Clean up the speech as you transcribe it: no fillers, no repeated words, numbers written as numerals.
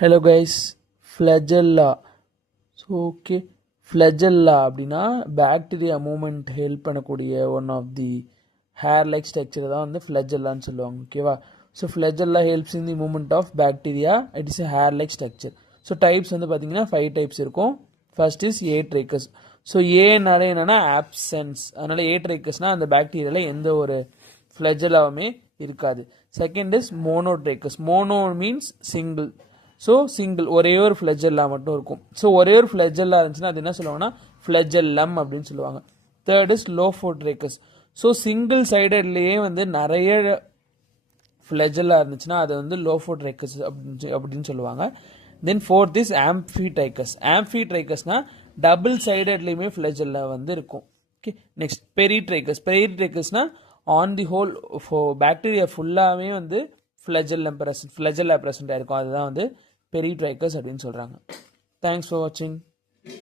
Hello guys, flagella. So okay, flagella அப்படின்னா bacteria movement help பண்ணக்கூடிய one of the hair like structure தான் வந்து ஃப்ளஜெல்லான்னு சொல்லுவாங்க. ஓகேவா? So flagella helps in the movement of bacteria. It is a hair like structure. So types வந்து பார்த்தீங்கன்னா 5 types இருக்கும். First is atrichous. ஸோ ஏனால என்னன்னா ஆப்சன்ஸ், அதனால ஏட்ரைக்கஸ்னா அந்த பாக்டீரியாவில் எந்த ஒரு ஃப்ளஜெல்லாவுமே இருக்காது. Second is monotrichous. Mono means single. So single ஒரே ஒரு ஃப்ளஜெல்லா மட்டும் இருக்கும். ஸோ ஒரே ஒரு ஃப்ளஜெல்லா இருந்துச்சுன்னா அது என்ன சொல்லுவாங்கன்னா ஃப்ளஜெல்லம் அப்படின்னு சொல்லுவாங்க. Third is lophotrichous. So single சைடட்லேயே வந்து நிறைய ஃப்ளஜெல்லா இருந்துச்சுன்னா அது வந்து லோஃபோட்ரைக்கஸ் அப்படின்னு சொல்லுவாங்க. Then fourth is amphitrichous. ஆம்ஃபிட்ரைக்கஸ்னா டபுள் சைடட்லேயுமே ஃப்ளஜெல்லா வந்து இருக்கும். Okay, next peritrichous. பெரிட்ரைக்கஸ்னா ஆன் தி ஹோல் பாக்டீரியா ஃபுல்லாகவே வந்து ஃப்ளஜெல்லா ப்ரெசன்ட் ஆயிருக்கும். அதுதான் வந்து பெரிட்ரைக்கஸ் அப்படின்னு சொல்கிறாங்க. தேங்க்ஸ் ஃபார் வாட்சிங்.